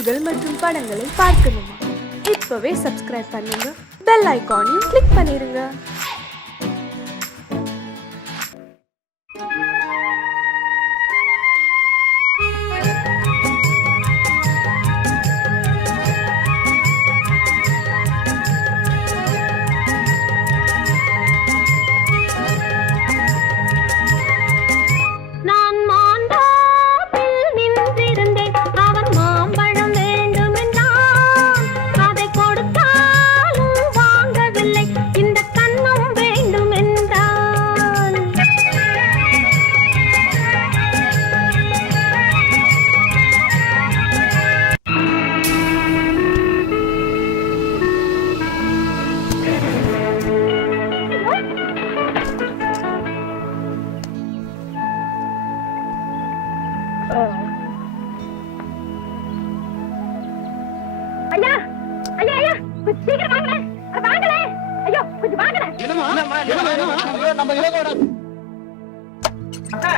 செய்திகள் மற்றும் படங்களை பார்க்கணுமா? இப்பவே சப்ஸ்கிரைப் பண்ணுங்க, பெல் ஐகானையும் கிளிக் பண்ணிருங்க. ஐயா ஐயா ஐயா சீக்கிரம் வாங்கல வாங்கல ஐயோ கொஞ்சம் வாங்கல நம்ம இலகோட அத்தை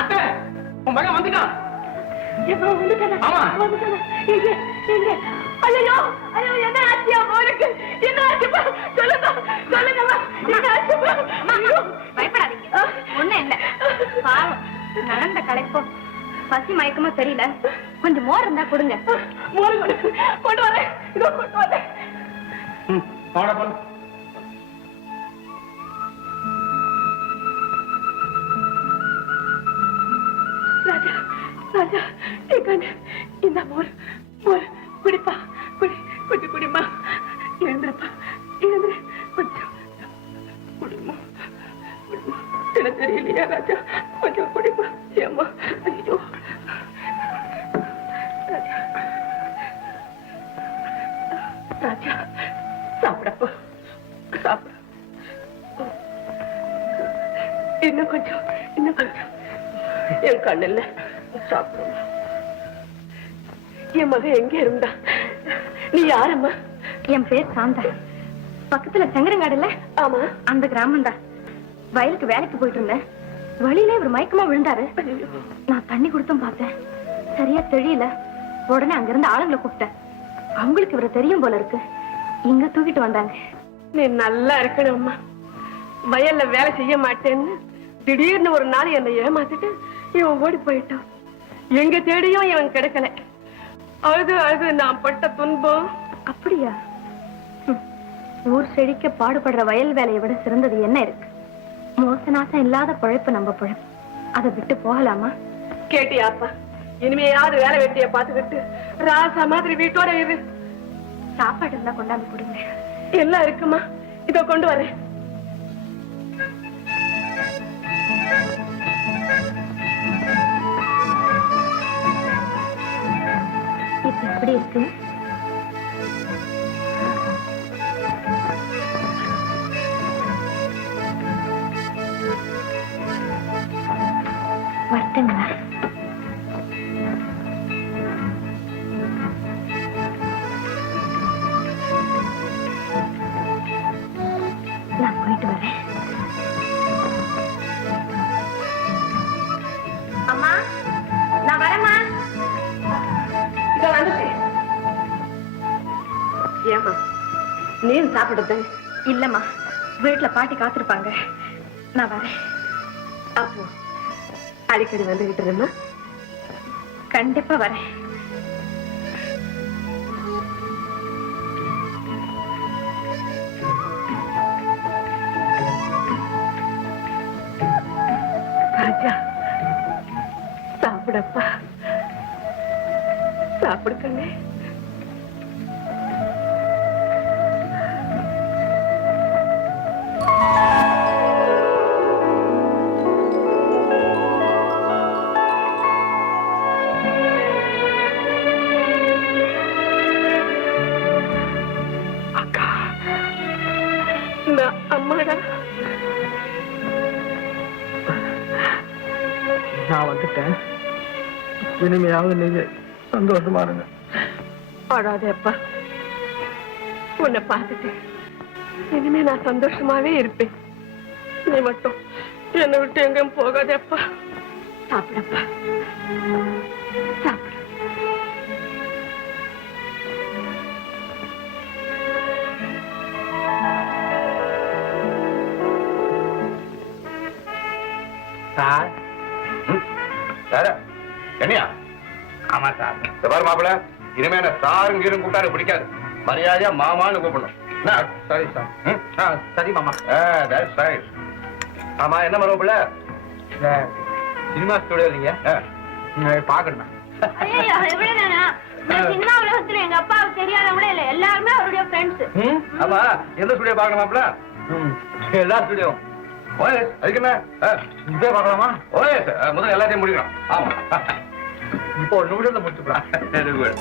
அத்தை உன் மகன் வந்துட்டான். எப்போ வந்துட்டானா? ஆமா வந்துட்டானா? எங்க எங்க ஐயோ ஐயோ என்ன ஆச்சு அவருக்கு? என்ன ஆச்சு சொல்லுங்க சொல்லுங்க என்ன ஆச்சு? ஐயோ பயப்படாதீங்க, ஒண்ணும் இல்ல. பாவம் நடந்த களைப்போ பசி மயக்கமா தெரியல. கொஞ்சம் மோர் இருந்தா கொடுங்க. மோர் கொண்டு வரேன், இதோ கொண்டு வரேன். ராஜா ராஜா இந்த மோர் மோர் குடிப்பா, குடி கொஞ்சம் குடிமா. எழுந்துருப்பா, எழுந்துரு கொஞ்சம் குடிமா குடிமா. எனக்கு தெரியலையா ராஜா, கொஞ்சம் குடிப்பா. ஏம்மா ஐயோ ராஜா சாப்பிடப்பா, சாப்பிட. இன்னும் கொஞ்சம் இன்னும் கொஞ்சம். என் கண்ணில் சாப்பிடுமா. என் மகன் எங்க இருந்தா? நீ யாரம்மா? என் பேர் சாந்தா. பக்கத்துல சங்கரங்காடுல? ஆமா, அந்த கிராமம் தான். வயலுக்கு வேலைக்கு போயிட்டு இருந்தேன். வழியில இவர் மயக்கமா விழுந்தாரு. நான் தண்ணி கொடுத்தும் பார்த்தேன், சரியா தெரியல. உடனே அங்கிருந்து ஆளுங்களை கூப்பிட்டேன். அவங்களுக்கு இவரை தெரியும் போல இருக்கு, இங்க தூக்கிட்டு வந்தாங்க. நீ நல்லா இருக்கணும் அம்மா. வயல்ல வேலை செய்ய மாட்டேன்னு திடீர்னு ஒரு நாள் என்னை ஏமாத்திட்டு இவன் ஓடி போயிட்டான். எங்க தேடியும் இவன் கிடைக்கல. அழுது அழுது நான் பட்ட துன்பம். அப்படியா? ஊர் செழிக்க பாடுபடுற வயல் வேலையை விட சிறந்தது என்ன இருக்கு? மோசநாசம் இல்லாத பழைப்பு நம்ம பழைப்பு. அதை விட்டு போகலாமா? கேட்டியாப்பா? இனிமையாவது வேலை வெட்டிய பாத்துக்கிட்டு ராசா மாதிரி வீட்டோட இரு. சாப்பாடு இருந்தா கொண்டாந்து கொடுங்க. எல்லாம் இருக்குமா, இதோ கொண்டு வரேன். இப்ப எப்படி இருக்கு? வரட்டுங்களா? நான் போயிட்டு வரேன். அம்மா நான் வரேம்மா. இத வந்துட்டேன். ஏமா நீ சாப்பிடுறது? இல்லம்மா, வீட்டுல பாட்டி காத்திருப்பாங்க. நான் வரேன். அப்போ அடிக்கடி வந்துகிட்டு இருமா. கண்டிப்பா வரேன். ராஜா சாப்பிடப்பா, சாப்பிடு கண்ணே. அக்கா அம்மாடா, நான் வந்துட்டேன். இனிமையாவது நீங்க சந்தோஷமா இருங்க. அழாதேப்பா, உன்னை பார்த்துட்டு இனிமே நான் சந்தோஷமாவே இருப்பேன். நீ மட்டும் என்னை விட்டு எங்கேயும் போகாதேப்பா. சாப்பிடப்பா, சாப்பிடு. சார். என்னையா? ஆமா சார். இந்த பாரு மாப்பிள, இனிமே என்ன சாருங்க இருந்து கூப்பிட்டாரு பிடிக்காது. மரியாதையா மாமான்னு கூப்பிடணும். என்ன? சரி சார். சரி மாமா. That's right. ஆமா, என்ன மருமப்பிள்ள? சினிமா ஸ்டுடியோ இல்லைங்க, பாக்கணும். சினிமா உலகத்துல எங்க அப்பாவுக்கு தெரியாதவங்களே இல்ல, எல்லாருமே அவருடைய ஃப்ரெண்ட்ஸ். ஆமா, எந்த ஸ்டுடியோ பார்க்கணும் மாப்பிள? எல்லா ஸ்டுடியோ. ஓஎஸ், அதுக்கு என்ன? இதே பார்க்கலாமா? ஓஎஸ், முதல்ல எல்லாத்தையும் முடிக்கணும். ஆமா. இப்போ ஒரு நிமிஷத்துல முடிச்சுக்கலாம். Very good.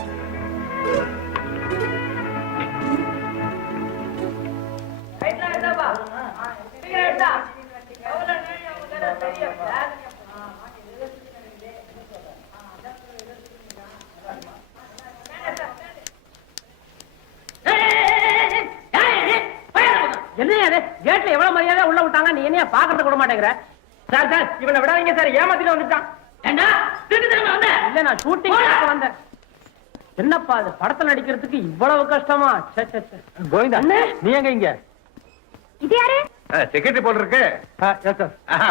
என்ன கேட்ல எவ்வளவு மரியாதை உள்ள விட்டாங்க, நீ என்ன பாக்குறது கூட மாட்டேங்கிற? சார் சார், இவனை விடாதீங்க சார், ஏமாத்திட்டு வந்துட்டான். இல்ல, நான் ஷூட்டிங் வந்தேன். என்னப்பா அது, படத்துல நடிக்கிறதுக்கு இவ்வளவு கஷ்டமா? கோவிந்தா, நீ எங்க இங்க? இது யாரு? செக்ரட்டரி போல் இருக்கு.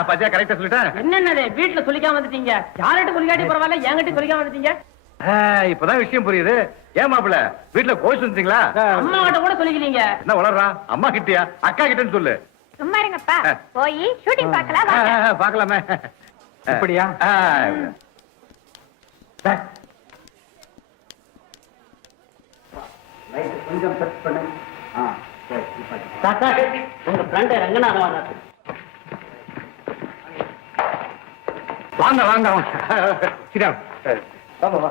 பச்சா கரெக்டா சொல்லிட்டேன். என்னென்ன வீட்டுல சொல்லிக்காம வந்துட்டீங்க? யார்கிட்ட சொல்லிக்காட்டி பரவாயில்ல, என்கிட்ட சொல்லிக்காம வந்துட்டீங்க. இப்பதான் விஷயம் புரியுது. ஏன் மாப்பிள, வீட்டுல கோச்சு வந்துட்டீங்களா? அம்மா கிட்ட கூட சொல்லிக்கிறீங்க. என்ன வளர்றா? அம்மா கிட்டயா? அக்கா கிட்டன்னு சொல்லு. சும்மா இருங்கப்பா, போய் ஷூட்டிங் பார்க்கலாம். பாக்கலாமே. அப்படியா? கொஞ்சம் பிரஸ் பண்ணு. உங்க ஃப்ரெண்ட் ரங்கநாதன் வாங்க வாங்க வாங்க. சிரம்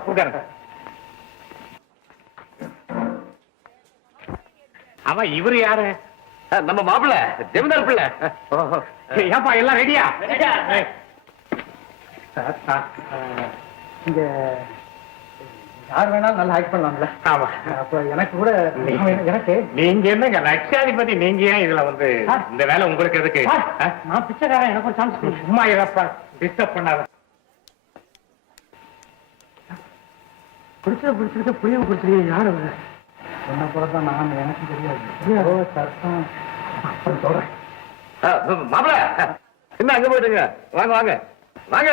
உட்காருங்க. அவன் இவரு யாரு? நம்ம மாப்பிள்ள ஜமீன்தார் பிள்ளை. ஏப்பா எல்லாம் ரெடியா? இங்க யார் வேணாலும் நல்லா ஆக்ட் பண்ணலாம்ல? ஆமா. அப்ப எனக்கு கூட எனக்கு நீங்க என்னங்க லட்சாதிபதி, நீங்க ஏன் இதுல வந்து இந்த வேலை உங்களுக்கு எதுக்கு? நான் பிச்சைக்காரன், எனக்கு ஒரு சான்ஸ். சும்மா இருப்பா, டிஸ்டர்ப் பண்ணாத. பிடிச்சிருக்கு புரியாம பிடிச்சிருக்கு. யாரு என்ன போலதான் நான், எனக்கு தெரியாது. சத்தம் அப்புறம் சொல்றேன். மாப்பிள்ள என்ன அங்க போயிட்டுங்க? வாங்க வாங்க வாங்க.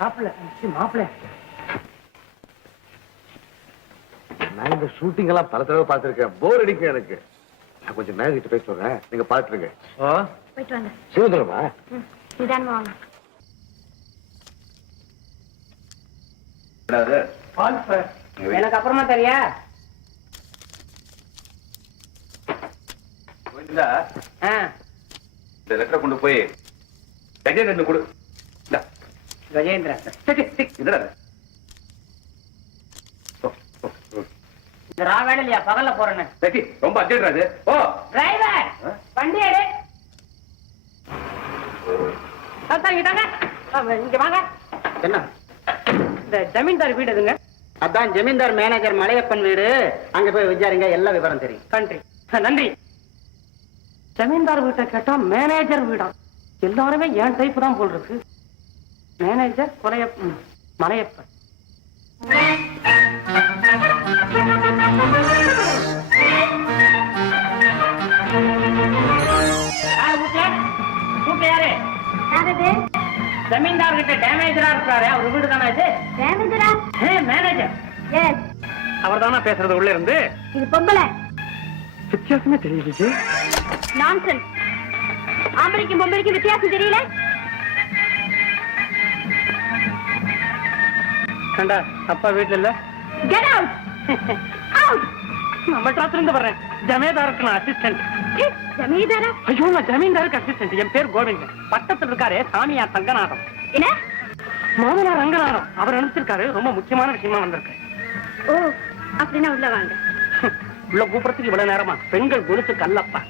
மாப்பிள்ள நான் இந்த ஷூட்டிங் எல்லாம் பல தடவை பார்த்திருக்கேன். போர் அடிக்கும் எனக்கு. நான் கொஞ்சம் மேனேஜர் பேச சொல்றேன், நீங்க பாத்துருங்க. போயிட்டு வாங்க. சிவந்துருமா? நிதானமா வாங்க. எனக்கு அப்புறமா தெரியா? இந்த லெட்டரை கொண்டு போய் கஜேந்திரன் கொடு. கஜேந்திரன் இந்த ராவேல இல்லையா, பகல்ல போறேன்னு. ரொம்ப அர்ஜென்ட். ஓ டிரைவர், வண்டி எடு. இங்க வாங்க. என்ன இந்த ஜமீன்தார் வீடு எதுங்க? அதான் ஜமீன்தார் மேனேஜர் மலையப்பன் வீடு. அங்க போய் விசாரிங்க, எல்லா விவரம் தெரியும். கண்ட்ரி நன்றி. ஜமீன்தார் வீட்டை கேட்டா மேனேஜர் வீடா? எல்லாருமே என் டைப் தான் போல் இருக்கு. மேனேஜர் மலையப்பன். யாரு? ஜமீன்தார் கிட்ட டேமேஜரா இருக்காரு, அவர் வீடு தானே இது? மேனேஜர் அவர் தானே பேசுறது உள்ள இருந்து. இது பொம்பளை. வித்தியாசமே தெரியல. நான்சென்ஸ். ஆம்பளைக்கும் பொம்பளைக்கும் வித்தியாசம் தெரியல? கண்டா, அப்பா வீட்டுல இல்ல. Get out. அவுட். நம்ம ட்ராப்ல இருந்து வர்றேன். ஜமீன்தாருக்கு நான் அசிஸ்டன்ட். ஜமீன்தாரா? ஐயோ, நான் ஜமீன்தாருக்கு அசிஸ்டன்ட். என் பேர் கோவிந்தன். பக்கத்துல இருக்காரு சாமியார் தங்கநாதம். என்ன? மாமனார் ரங்கநாதம். அவர் அனுப்பிச்சிருக்காரு, ரொம்ப முக்கியமான விஷயமா வந்திருக்கு. ஓ, அப்படின்னா உள்ள வாங்க. உள்ள கூப்பிடறதுக்கு இவ்வளவு நேரமா? பெண்கள் குலுசு கல்லப்பா,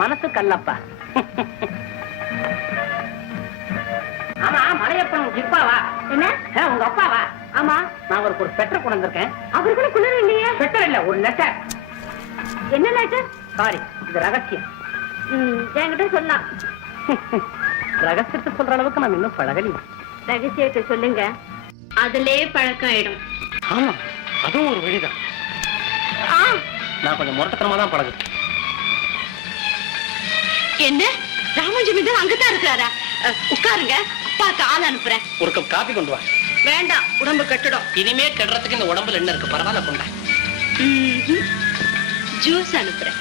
மனசு கல்லப்பா. ஆமா, மலையப்பன் இப்பாவா? என்ன? உங்க அப்பாவா? ஆமா. நான் அவருக்கு ஒரு பெட்டர் கொண்டு வந்திருக்கேன். அவருக்குள்ள குளிர் இல்லையே. பெட்டர் இல்ல, ஒரு லெட்டர். என்ன லெட்டர்? சாரி, இது ரகசியம். என்கிட்ட சொல்லலாம். ரகசியத்தை சொல்ற அளவுக்கு நான் இன்னும் பழகலையே. ரகசியத்தை சொல்லுங்க, அதுலயே பழக்கம் ஆயிடும். ஆமா, அதுவும் ஒரு வழிதான். நான் கொஞ்சம் முரட்டத்தனமா தான் பழகுது. என்ன? ராமன் ஜமீன்தார் அங்கதான் இருக்கிறாரா? உட்காருங்க, அப்பாக்கு ஆள் அனுப்புறேன். ஒரு கப் காபி கொண்டு வா. வேண்டாம், உடம்பு கட்டுடும். இனிமே கெடுறதுக்கு இந்த உடம்புல என்ன இருக்கு? பரவாயில்ல கொண்டா. ஜூஸ் அனுப்புறேன்.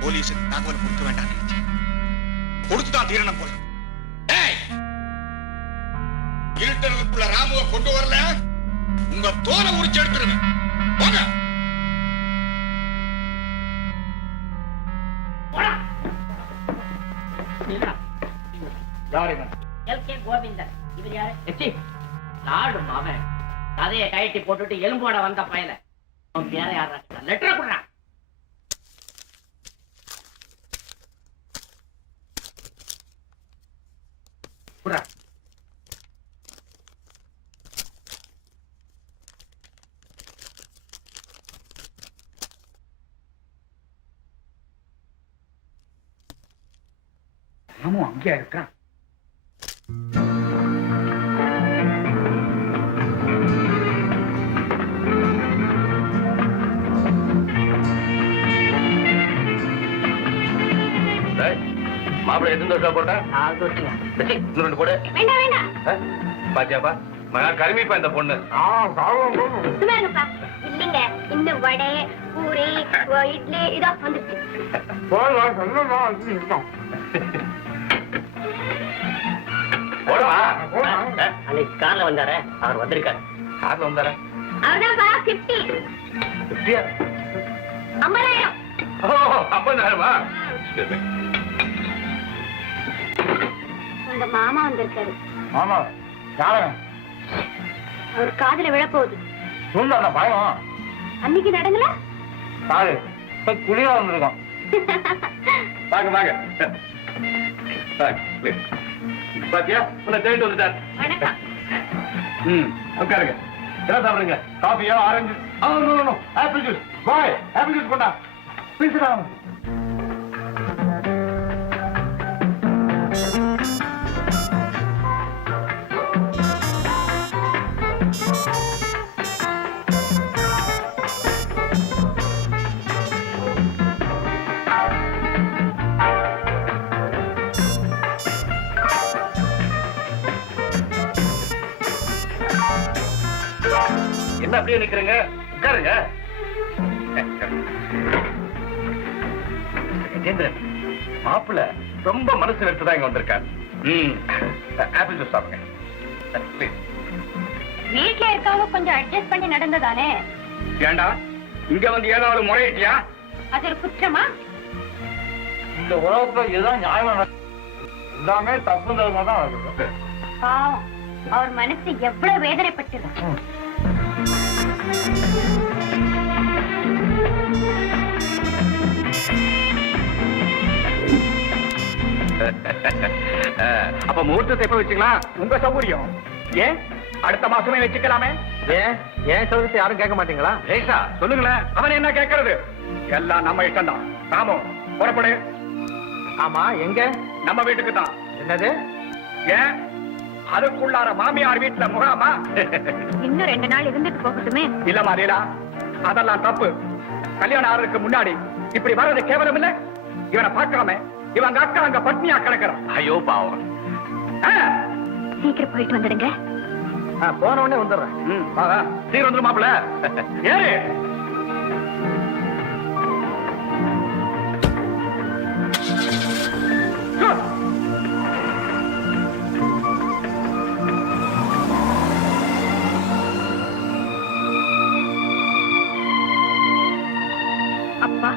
போலீஸுக்கு தகவல் கொடுக்க வேண்டாம் நினைச்சேன். கொடுத்துதான் தீரணும் போல. இருட்டதுக்குள்ள ராமுவ கொண்டு வரல, உங்க தோலை உரிச்சு எடுத்துருவேன். போங்க. கோவிந்தன் இவர் யாரு? நாடு மாமன் கதையை கழட்டி போட்டுட்டு எலும்போட வந்த பயல வேற யாரா? லெட்டர் கொடுறான். ராமு அங்கேயா இருக்கான்? மாப்பிள்ளை எத்தனை தோசை போட்டா? 4 தோசைங்க. இன்னும் 2 போடு. வேண்டாம் வேண்டாம். பாத்தியாப்பா மகா கருமிப்பா இந்த பொண்ணு. சும்மா இருங்கப்பா. இல்லைங்க, இந்த வடை பூரி இட்லி இதோ வந்துச்சு. போடுமா? அன்னைக்கு கார்ல வந்தாரே, அவர் வந்திருக்காரு. கார்ல வந்தாரா? அவர்தான்ப்பா 50. 50? 50,000. ஓ 50,000மா? உங்க மாமா வந்திருக்காரு. ஆமா யாரு? அவர் காதுல விழப்போகுது. சொன்னா பயம். அன்னைக்கு நடங்கல பாரு குளியா வந்திருக்கோம். வாங்க வாங்க. பாத்தியா உன்னை தேடிட்டு வந்துட்டார். வணக்கம். உட்காருங்க. என்ன சாப்பிடுங்க? காஃபியா orange? Apple juice. Boy apple juice கொண்டா. பேசுறா. என்ன அப்படியே நிக்கிறீங்க? உட்காருங்க. கஜேந்திரன் மாப்பிள்ள ரொம்ப மனசு எடுத்துதான் இங்க வந்திருக்காரு. ஆப்பிள் ஜூஸ் சாப்பிடுங்க. வீட்டுல இருக்கவங்க கொஞ்சம் அட்ஜஸ்ட் பண்ணி நடந்ததானே? ஏண்டா இங்க வந்து ஏதாவது முறையிட்டியா? அது ஒரு குற்றமா? இந்த உலகத்துல இதுதான் நியாயம். எல்லாமே தப்பு தான் நடக்குது. பாவம், அவர் மனசு எவ்வளவு வேதனைப்பட்டிருக்கு. அப்ப முகூர்த்தத்தை எப்ப வச்சுக்கலாம்? உங்க சௌகரியம். ஏன் அடுத்த மாசமே வச்சுக்கலாமே? ஏன் ஏன் சொல்றது யாரும் கேட்க மாட்டீங்களா? லேசா சொல்லுங்களேன். அவன் என்ன கேட்கறது? எல்லாம் நம்ம இஷ்டம் தான். ராமு புறப்படு. ஆமா எங்க? நம்ம வீட்டுக்கு தான். என்னது? ஏன் அதுக்குள்ளார மாமியார் வீட்டுல முகாமா? இன்னும் 2 நாள் இருந்துட்டு போகட்டுமே. இல்ல மாரியலா, அதெல்லாம் தப்பு. கல்யாணம் ஆறதுக்கு முன்னாடி இப்படி வர்றது கேவலம் இல்ல? இவனை பார்க்காம இவங்க அக்கா அங்க பட்னியா கிடக்கிறான். ஐயோ பாவம். சீக்கிரம் போயிட்டு வந்துடுங்க. போன உடனே வந்துடுறேன். சீக்கிரம் வந்துடும் மாப்பிள்ள. ஏறு. அப்பா,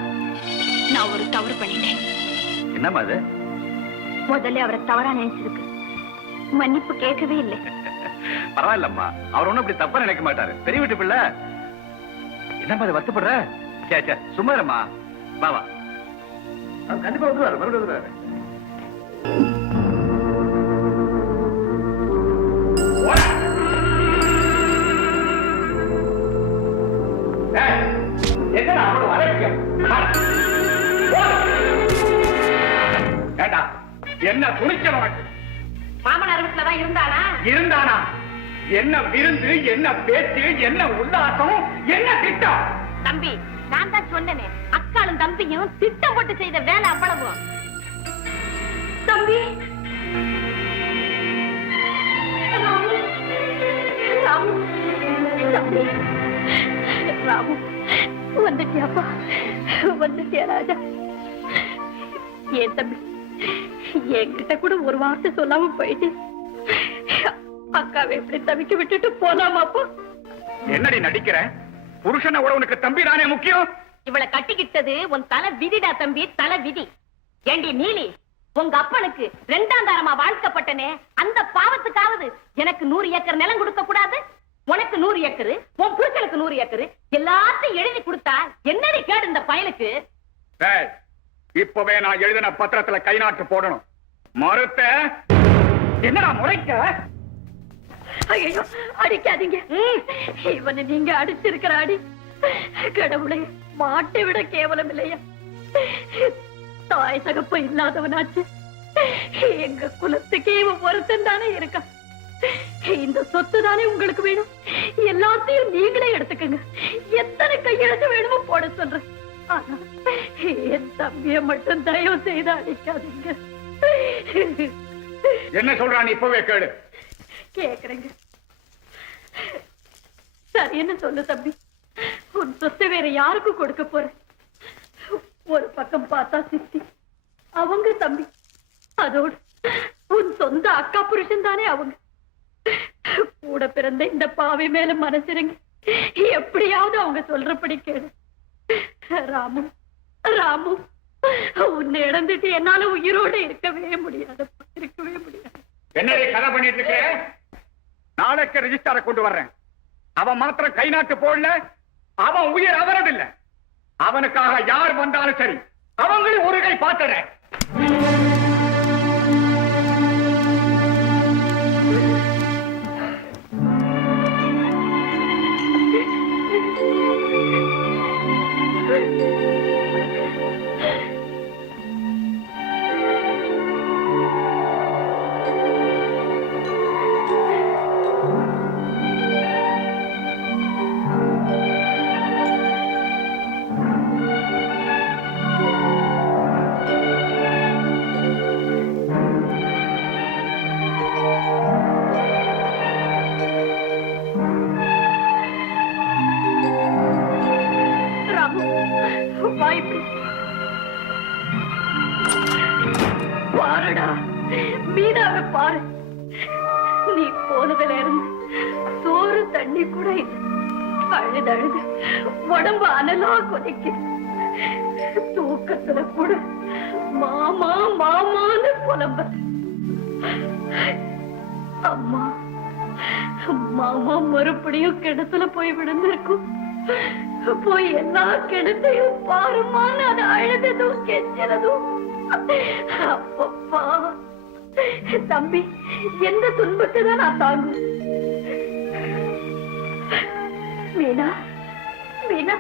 நான் ஒரு தவறு பண்ணிட்டேன். என்னம்மா அது? முதல்ல அவரை தவறா நினைச்சிருக்கு. மன்னிப்பு கேட்கவே இல்லை. பரவாயில்லம்மா, அவர் ஒண்ணும் இப்படி தப்பா நினைக்க மாட்டாரு. பெரிய வீட்டு பிள்ளை. என்னம்மா அது வருத்தப்படுற? சே சே சும்மா இருமா. வா வா. கண்டிப்பா வந்துருவாரு, மறுபடியும் வந்துருவாரு. என்ன துணிச்சல் உனக்கு? மாமனார் வீட்டுலதான் இருந்தானா? இருந்தானா? என்ன விருந்து, என்ன பேச்சு, என்ன உல்லாசம், என்ன திட்டம்? தம்பி, நான் தான் சொன்னேனே, அக்காளும் தம்பியும் திட்டம் போட்டு செய்த வேலை அவ்வளவு. தம்பி ராமு, ராமு, தம்பி ராமு, வந்துட்டியாப்பா, வந்துட்டியா ராஜா? ஏன் தம்பி என்கிட்ட கூட ஒரு வார்த்தை சொல்லாம போயிட்டு அக்காவை எப்படி தவிக்க விட்டுட்டு போலாமாப்பா? என்னடி நடிக்கிற? புருஷனை விட உனக்கு தம்பி தானே முக்கியம். இவளை கட்டிக்கிட்டது உன் தலை விதிடா தம்பி, தலை விதி. ஏண்டி நீலி, உங்க அப்பனுக்கு 2ஆம் தாரமா வாழ்க்கப்பட்டனே, அந்த பாவத்துக்காவது எனக்கு 100 ஏக்கர் நிலம் கொடுக்க கூடாது? உனக்கு 100 ஏக்கரு, உன் புருஷனுக்கு 100 ஏக்கரு, எல்லாத்தையும் எழுதி கொடுத்தா என்னடி கேடு இந்த பயலுக்கு? டேய், இப்பவே நான் எழுதின பத்திரத்துல கை நாட்டு போடணும். மறுத்த என்னடா முறைக்க? ஐயோ, அடிக்காதீங்க. இவனை நீங்க அடிச்சிருக்கிற அடி கடவுளை மாட்டை விட கேவலம் இல்லையா? தாய் தகப்ப இல்லாதவனாச்சு. எங்க குலத்துக்கே இவன் ஒருத்தன் தானே இருக்கான். இந்த சொத்து தானே உங்களுக்கு வேணும், எல்லாத்தையும் நீங்களே எடுத்துக்கங்க. எத்தனை கையெழுத்து வேணுமோ போட சொல்றேன். ஆனா என் தம்பிய மட்டும் தயவு செய்து அடிக்காதீங்க. என்ன சொல்றான் இப்பவே கேளு. கேக்குறேங்க. சரி, என்ன சொல்லு தம்பி, உன் சொத்தை வேற யாருக்கும் கொடுக்க போற? ஒரு பக்கம் பார்த்தா சித்தி, அவங்க தம்பி, அதோடு உன் சொந்த அக்கா புருஷன் தானே அவங்க. கூட பிறந்த இந்த பாவி மேல மனசிறங்க எப்படியாவது அவங்க சொல்றபடி கேளு. ராமு, ராமு, உன்னை இழந்துட்டு என்னால உயிரோட இருக்கவே முடியாது, இருக்கவே முடியாது. என்னடி கதை பண்ணிட்டு இருக்க? நாளைக்கு ரெஜிஸ்டார கொண்டு வர்றேன். அவன் மாத்திரம் கை நாட்டு போடல, அவன் உயிர் அவரதில்ல. அவனுக்காக யார் வந்தாலும் சரி, அவங்களும் ஒரு கை பார்த்துறேன். பாருடா, மீனாவை பாரு. நீ போனதுல இருந்து சோறு தண்ணி கூட இல்லை. அழுது அழுது உடம்பு அனலா கொதிக்குது. தூக்கத்துல கூட மாமா மாமான்னு புலம்ப. அம்மா, மாமா மறுபடியும் கிணத்துல போய் விழுந்திருக்கும். போய் எல்லா கிணத்தையும் பாருமான்னு அது அழுததும் கெஞ்சதும். அப்பப்பா, தம்பி, எந்த துன்பத்தை தான் நான் தாங்கும்? மீனா, மீனா,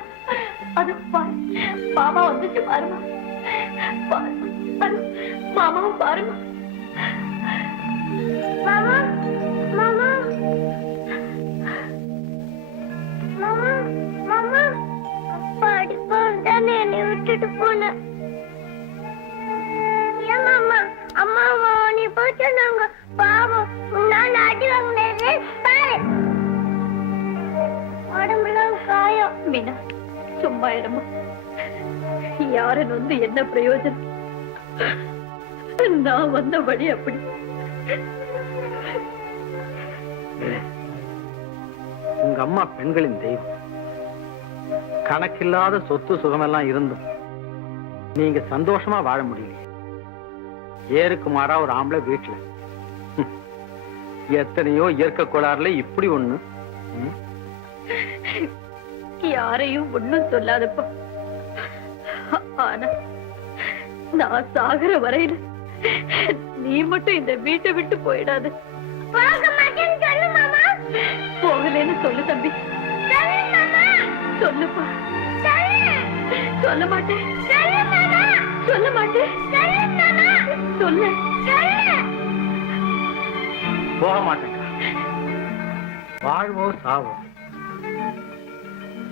அது மாமா வந்துச்சு பாருமா, மாமாவும் பாருமா. மாமா, மாமா, மாமா, மாமா, அப்பா அடிப்பான் என்னை விட்டுட்டு போன. ஏமாமா, அம்மாவா நீ போய் சொன்னாங்க, பாவம் நான் அடி வாங்கினே பாரு, உடம்புலாம் காயம். மீனா, சும்மா இடமா, யாருன்னு வந்து என்ன பிரயோஜனம்? நான் வந்த வழி அப்படி. உங்க அம்மா பெண்களின் தெய்வம். கணக்கில்லாத சொத்து சுகமெல்லாம் இருந்தும் நீங்க சந்தோஷமா வாழ முடியல. ஏருக்கு மாறா ஒரு ஆம்பளை வீட்டுல. எத்தனையோ இயற்கை கோளாறுல இப்படி ஒண்ணு. யாரையும் ஒண்ணும் சொல்லாதப்பா. ஆனா நான் சாகுற வரையில நீ மட்டும் இந்த வீட்டை விட்டு போயிடாத. போகலன்னு சொல்லு தம்பி. சொல்லுப்பா. சொல்ல மாட்டேன், சொல்ல மாட்டேன், சொல்ல. போக மாட்டேங்க. வாழ்வோ சாவோ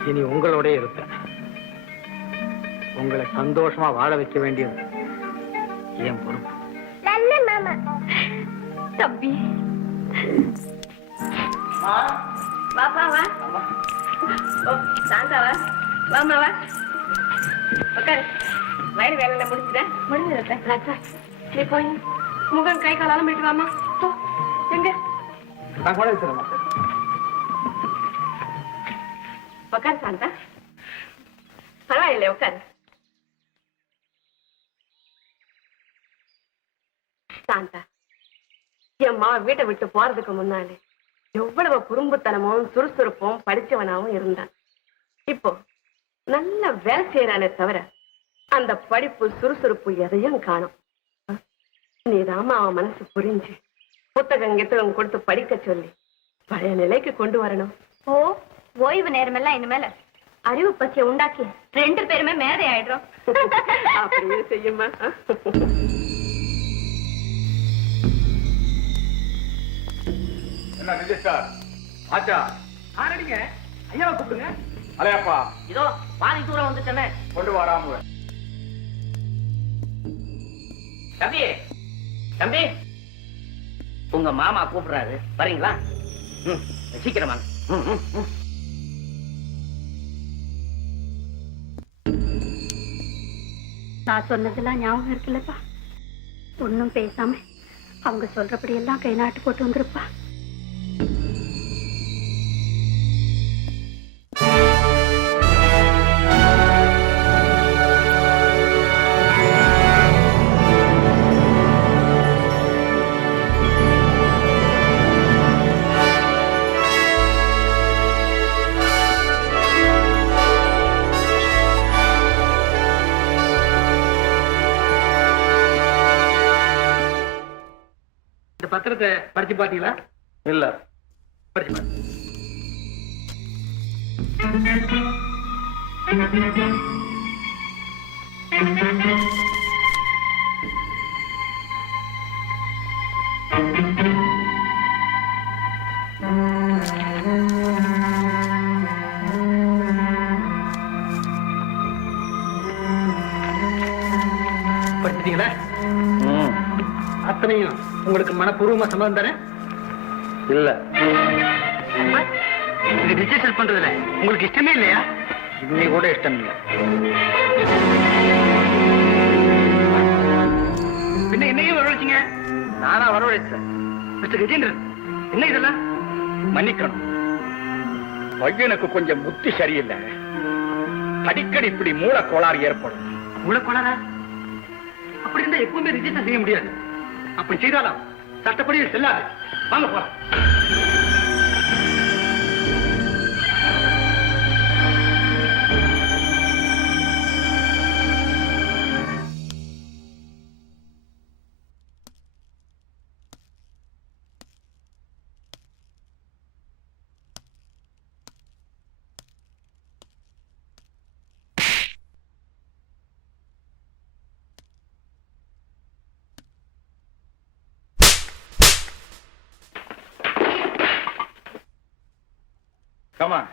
இனி உங்களோட இருப்பேன். உங்களை சந்தோஷமா வாழ வைக்க வேண்டியது என் பொறுப்பு. தம்பி வாப்பா வா. சாந்தாவா வாமா வா உட்காரு. வயிறு வேலை முடிஞ்சுத. நீ போய் முகம் கை காலாலும் போயிட்டு வாமா. போ. எங்க நான் கூட வச்சிடமா. உட்காரு சாந்தா. பரவாயில்லை உட்காரு. சாந்தா, என் மாவ வீட்டை விட்டு போறதுக்கு முன்னாலே எவ்வளவு குறும்புத்தனமும் சுறுசுறுப்பும் படிச்சவனாவும் இருந்தான். இப்போ நல்ல வேலை செய்யறானே தவிர அந்த படிப்பு சுறுசுறுப்பு எதையும் காணும். நீதாமா அவன் மனசு புரிஞ்சு புத்தகம் கித்தகம் கொடுத்து படிக்க சொல்லி பழைய நிலைக்கு கொண்டு வரணும். ஓ, ஓய்வு நேரமெல்லாம் இனிமேல அறிவு பசியை உண்டாக்கி 2 பேருமே மேதை ஆயிடுறோம். அப்படியே செய்யுமா. என்ன ரிஜிஸ்டார் ஆச்சா? ஆரடிங்க ஐயாவை கூப்பிடுங்க. அலையப்பா இதோ பாதி தூரம் வந்துட்டேனே. கொண்டு வராம. தம்பி தம்பி, உங்க மாமா கூப்பிடுறாரு, வரீங்களா? சீக்கிரம் வாங்க. நான் சொன்னதெல்லாம் ஞாபகம் இருக்குல்லப்பா. ஒன்னும் பேசாம அவங்க சொல்றபடி எல்லாம் கை நாட்டு போட்டு வந்துருப்பா. பத்திரத்தை படிச்சு பாத்தீங்களா? இல்ல. படிச்சு பாருங்க. படிச்சிட்டீங்களா? அத்தனையும் உங்களுக்கு மனப்பூர்வமா சம்மதம் தானே? இல்ல. இது ரிஜிஸ்டர் பண்றதுல உங்களுக்கு இஷ்டமே இல்லையா? இன்னி கூட இஷ்டம் இல்ல. பின்ன என்னையும் வரவழைச்சிங்க? நானா வரவழைச்சேன். மிஸ்டர் கஜேந்திரன், என்ன இதெல்லாம்? மன்னிக்கணும், பையனுக்கு கொஞ்சம் புத்தி சரியில்லை. அடிக்கடி இப்படி மூல கோளாறு ஏற்படும். உலகோளாரா? அப்படி இருந்தா எப்பவுமே ரிஜிஸ்டர் செய்ய முடியாது. அப்படி செய்தாலும் சட்டப்படி செல்லாது. வாங்க போலாம். Come on.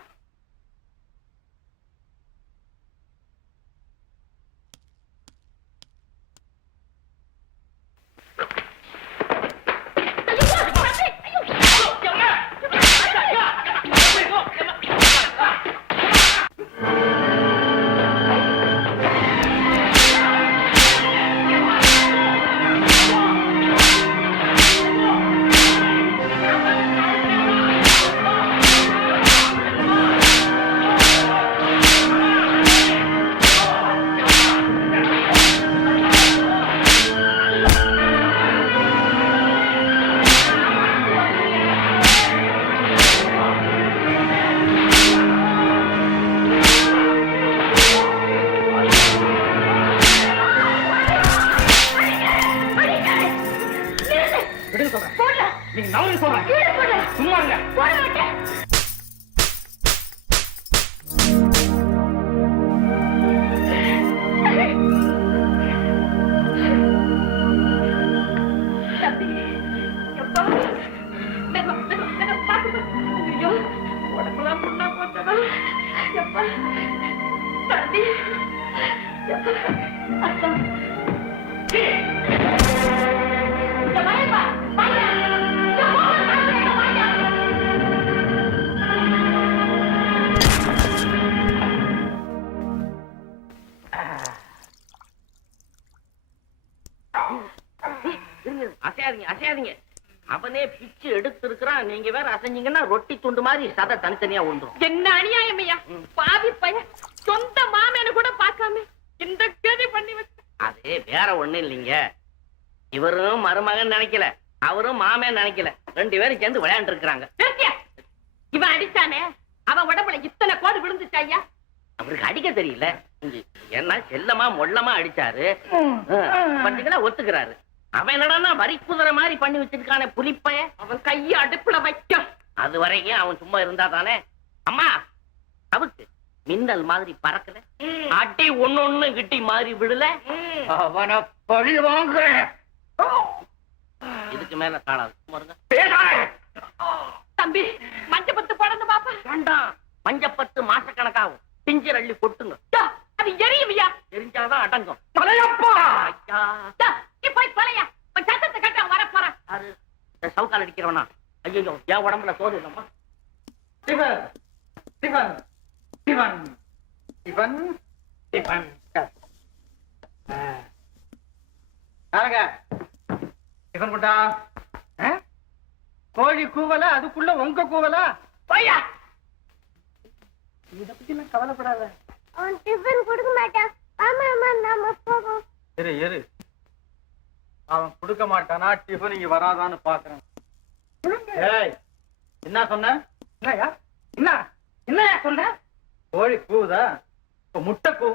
நீங்க நவரு சொல்றேன். சும்மா இருங்க. அசையாதீங்க அசையாதீங்க. அவனே பிச்சு எடுத்து இருக்கிறான். நீங்க வேற அசைஞ்சீங்கன்னா ரொட்டி துண்டு மாதிரி சதை தனித்தனியா உண்டுரும். என்ன அநியாயம் ஐயா, பாவி பையன் சொந்த மாமேனு கூட பார்க்காம இந்த கேதி பண்ணி வச்சு. அது வேற ஒண்ணு இல்லைங்க. இவரும் மருமகன் நினைக்கல, அவரும் மாமன் நினைக்கல. 2 பேரும் சேர்ந்து விளையாண்டு இருக்கிறாங்க. இவன் அடிச்சானே, அவன் உடம்புல இத்தனை கோடு விழுந்துச்சு ஐயா. அவருக்கு அடிக்க தெரியல. என்ன செல்லமா மொல்லமா அடிச்சாரு. பாத்தீங்களா, ஒத்துக்கிறாரு. அவன் என்னடா வரி குதிரை மாதிரி பண்ணி வச்சிருக்கானே புலிப்பைய. அவன் கைய அடுப்புல வைக்கும். அது வரைக்கும் அவன் சும்மா இருந்தா தானே. அம்மா தவிர்த்து மின்னல் மாதிரி பறக்கல, அடி ஒண்ணு கிட்டி மாதிரி விடல. அவனை பழி வாங்குறேன். இதுக்கு மேல தாளாது. தம்பி மஞ்சப்பத்து படந்து பாப்பா. வேண்டாம், மஞ்சப்பத்து மாசக்கணக்காகும். பிஞ்சர் அள்ளி கொட்டுங்க. அது எரியுவியா? தெரிஞ்சாதான் அடங்கும். தலையப்பா போய் தொலையா, சத்தத்தை கட்ட வர போறான். யாரு சவுக்கால் அடிக்கிறவனா? ஐயோ, என் உடம்புல தோது இல்லம்மா. Tiffin tiffin tiffin tiffin tiffin. யாருங்க டிபன் போட்டா? கோழி கூவல, அதுக்குள்ள உங்க கூவல. பையா இத பத்தி நான் கவலைப்படாத. அவன் டிஃபன் கொடுக்க மாட்டான். ஆமா ஆமா நாம போவோம். இரு அவன் கொடுக்க மாட்டானா டிஃபன் இங்க வராதான்னு பாக்குறேன். ஏய், என்ன சொன்ன? என்னயா என்னயா சொன்ன? கோழி கூவுதா? இப்ப முட்டை கூ.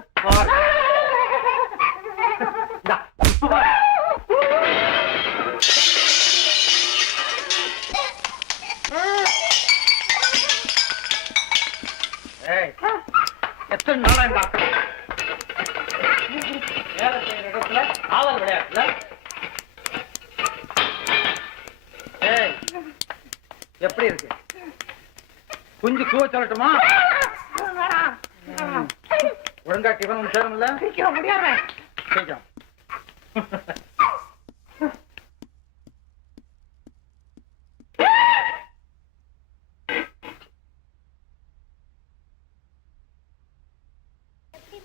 எத்தனை நாளா இந்த அக்கறை? வேலை செய்யற இடத்துல ஆவல் விளையாட்டுல. ஏய், எப்படி இருக்கு? குஞ்சு கூவ சொல்லட்டுமா? ஒழுங்கா டிஃபன் ஒன்று சேரும்ல? முடியாது. சீக்கிரம்.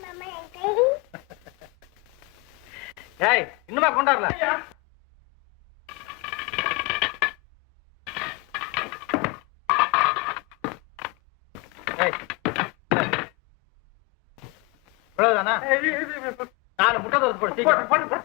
மாமா என் கை. ஏய், இன்னுமா கொண்டாடல? ஏய், இவ்வளவுதானா? 4 முட்டை தோசை போடு. சீக்கிரம்.